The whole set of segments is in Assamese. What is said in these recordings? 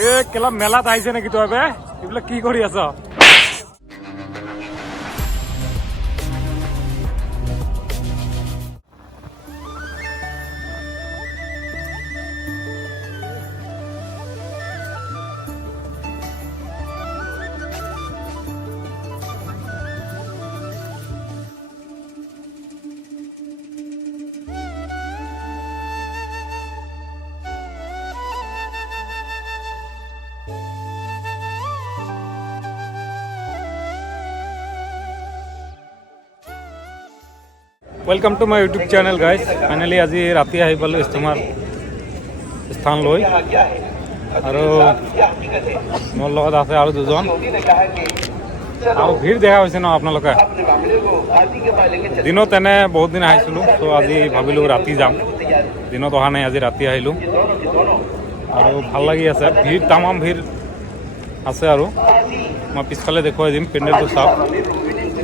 এ কেলা মেলাত আহিছে নেকি তই বে এইবিলাক কি কৰি আছ? Welcome to my YouTube channel guys. Finally आज राति आहि पालो इस्तेमार स्थान लई आरो मोर लगत आछे आरो दुजन आरो भीड़ देखा होइसे न आपनालोके दिनो तेने बहुत दिन आइसिलु तो আজি भाबिलु राति जाम दिनत अहा नाइ আজি राति आहिलु आरो ভাল লাগি আছে भीड़ तमाम भीड़ আছে आरो मैं पिछफाले देखुवाई दिम पेन्डेलটো साफ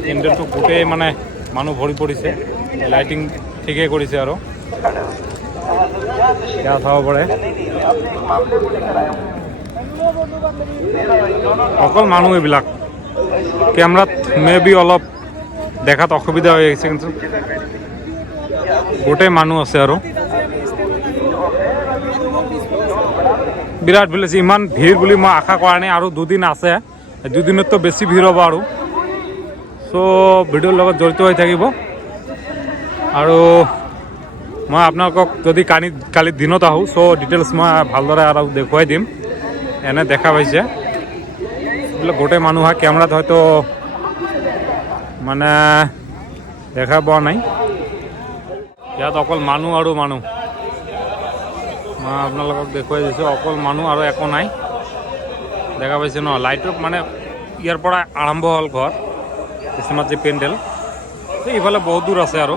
पेन्डेलটো गोटे माने मानु भरि परिছে लाइटिंग ठीके কৰিছে আৰু क्या চাব পাৰে অকল মানুহ এইবিলাক কেমেৰাত মে বি অলপ দেখাত অসুবিধা হৈ আছে কিন্তু গোটেই মানুহ আছে আৰু বিৰাট ভিৰ আছে ইমান ভিৰ বুলি মই আশা কৰা নাই আৰু দুদিন আছে দুদিনততো বেছি ভিৰ হ'ব আৰু সো ভিডিঅ'ৰ লগত জড়িত হৈ থাকিব আৰু মই আপোনালোকক যদি কালি দিনত আহোঁ সো ডিটেইলছ মই ভালদৰে আৰু দেখুৱাই দিম এনে দেখা পাইছে এইবিলাক গোটেই মানুহ হয় কেমেৰাত হয়তো মানে দেখা পোৱা নাই ইয়াত অকল মানুহ আৰু মানুহ মই আপোনালোকক দেখুৱাই দিছোঁ অকল মানুহ আৰু একো নাই দেখা পাইছে ন লাইটৰ মানে ইয়াৰ পৰা আৰম্ভ হ'ল ঘৰ কিছুমান যে পেণ্ডেল এইফালে বহুত দূৰ আছে আৰু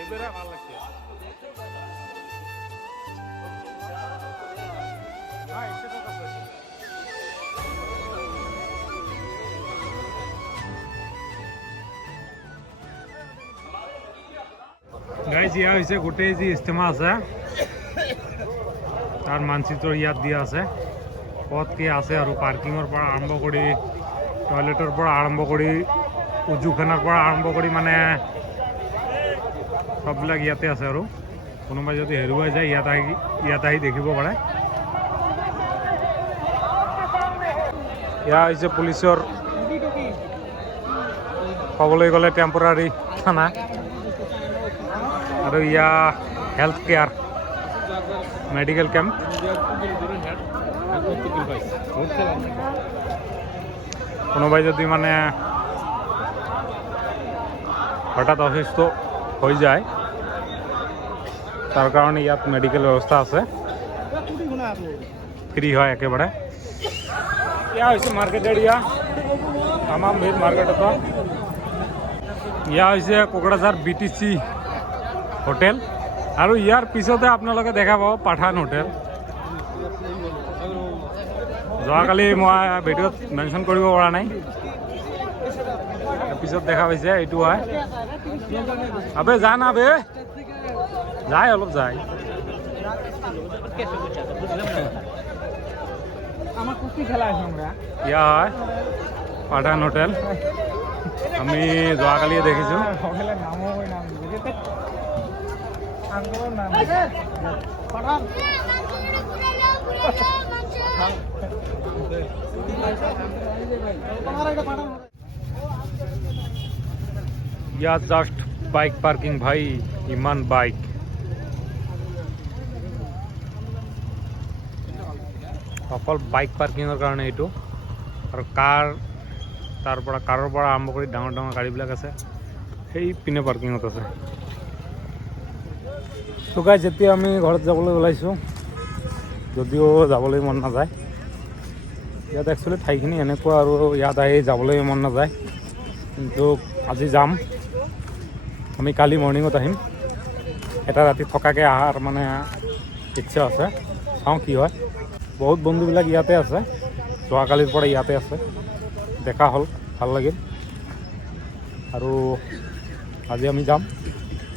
এবারে ভালো লাগছে না এটা তো কাছে গাইজ ইয়া হৈছে গোটেই যি ইস্তেমা আছে তাৰ মানচিত্ৰ ইয়াত দিয়া আছে পথ কি আছে আৰু পাৰ্কিঙৰ পৰা আৰম্ভ কৰি টয়লেটৰ পৰা আৰম্ভ কৰি উজুখানাৰ পৰা আৰম্ভ কৰি মানে সববিলাক ইয়াতে আছে আৰু কোনোবাই যদি হেৰুৱাই যায় ইয়াত আহি দেখিব পাৰে ইয়া হৈছে পুলিচৰ ক'বলৈ গ'লে টেম্পৰাৰী থানা আৰু ইয়া হেল্থ কেয়াৰ মেডিকেল কেম্প কোনোবাই যদি মানে হঠাৎ অসুস্থ হৈ যায় তার কারণে ইয়াত মেডিকেল ব্যবস্থা আছে ফ্রি হয় একেবারে ইয়া হয়েছে মার্কেট এরিয়া তামাম ভিড় মার্কেটত ইয়া হয়েছে কোকড়াঝার বিটিসি হোটেল আর ইয়ার পিছতে আপনাদের দেখা পাব পাঠান হোটেল যোৱাকালি মই ভিডিঅ'ত মেনশ্যন কৰিব পৰা নাই পিছত দেখা পাইছে এইটো হয় আবে যা না বে যায় অলপ যায় ইয়া হয় পাঠান হোটেল আমি যোৱাকালি দেখিছোঁ या जस्ट बाइक पार्किंग भाई इमान बाइक অকল বাইক পাৰ্কিঙৰ কাৰণে এইটো আৰু কাৰ তাৰ পৰা কাৰৰ পৰা আৰম্ভ কৰি ডাঙৰ ডাঙৰ গাড়ীবিলাক আছে সেই পিনে পাৰ্কিঙত আছে তো গাইজ যেতিয়া আমি ঘৰত যাবলৈ ওলাইছোঁ যদিও যাবলৈ মন নাযায় ইয়াত একচুৱেলি ঠাইখিনি এনেকুৱা আৰু ইয়াত আহি যাবলৈ মন নাযায় কিন্তু আজি যাম আমি কালি মৰ্ণিঙত আহিম এটা ৰাতি থকাকৈ অহাৰ মানে ইচ্ছা আছে চাওঁ কি হয় বহুত বন্ধুবিলাক ইয়াতে আছে যোৱাকালিৰ পৰা ইয়াতে আছে দেখা হ'ল ভাল লাগিল আৰু আজি আমি যাম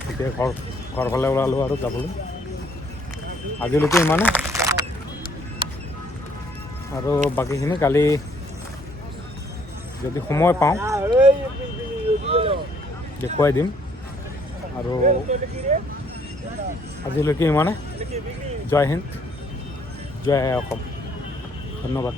এতিয়া ঘৰফালে ওলালোঁ আৰু যাবলৈ আজিলৈকে ইমানে আৰু বাকীখিনি কালি যদি সময় পাওঁ দেখুৱাই দিম আৰু আজিলৈকে ইমানে জয় হিন্দ জয় অসম ধন্যবাদ